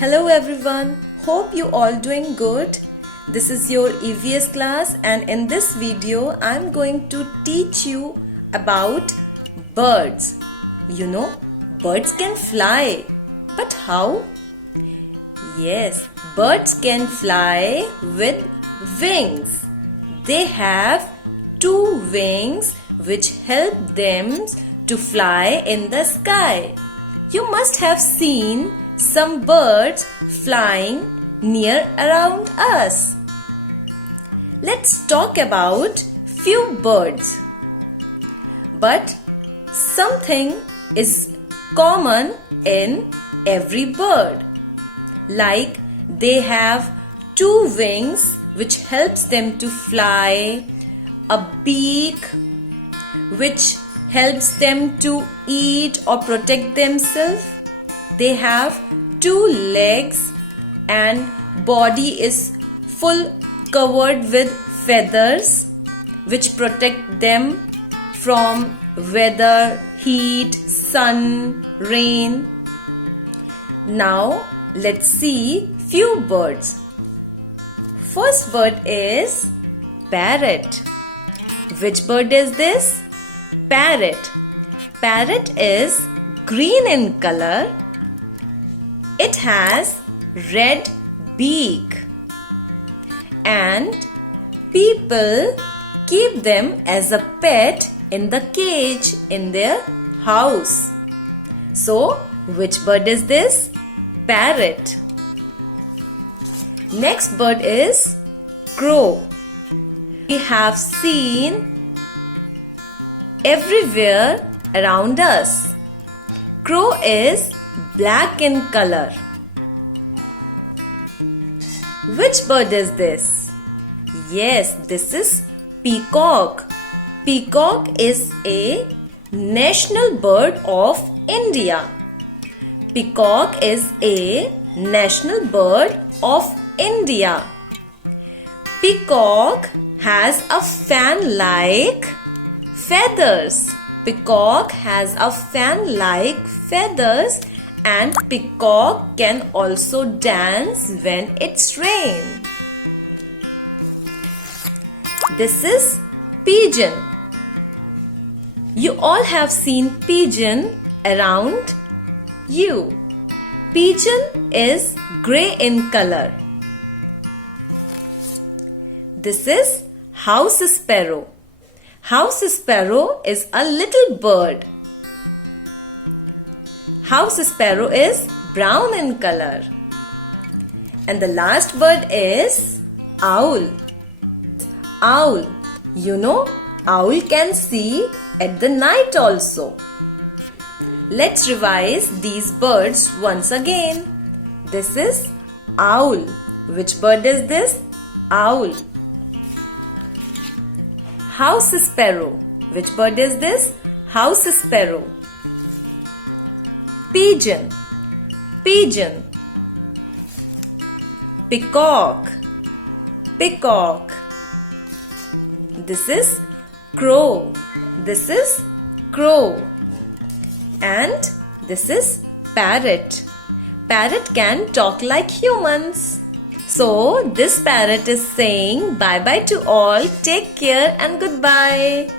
Hello everyone, hope you all doing good. This is your EVS class and in this video I'm going to teach you about birds. You know, birds can fly. But how? Yes, birds can fly with wings. They have two wings which help them to fly in the sky. You must have seen some birds flying near around us. Let's talk about few birds. But something is common in every bird. Like they have two wings which helps them to fly, a beak which helps them to eat or protect themselves. They have two legs and body is full covered with feathers which protect them from weather, heat, sun, rain. Now let's see few birds. First bird is parrot. Which bird is this? Parrot. Parrot is green in color. It has red beak and people keep them as a pet in the cage in their house. So, which bird is this? Parrot. Next bird is crow. We have seen everywhere around us. Crow is black in color. Which bird is this? Yes, this is peacock. Peacock is a national bird of India. Peacock is a national bird of India. Peacock has a fan-like feathers. Peacock has a fan-like feathers and peacock can also dance when it's rain. This is pigeon. You all have seen pigeon around you. Pigeon is grey in color. This is house sparrow. House sparrow is a little bird. House sparrow is brown in color. And the last bird is owl. Owl. You know, owl can see at the night also. Let's revise these birds once again. This is owl. Which bird is this? Owl. House sparrow. Which bird is this? House sparrow. Pigeon. Pigeon. Peacock. Peacock. This is crow. This is crow. And this is parrot. Parrot can talk like humans. So this parrot is saying bye bye to all. Take care and goodbye.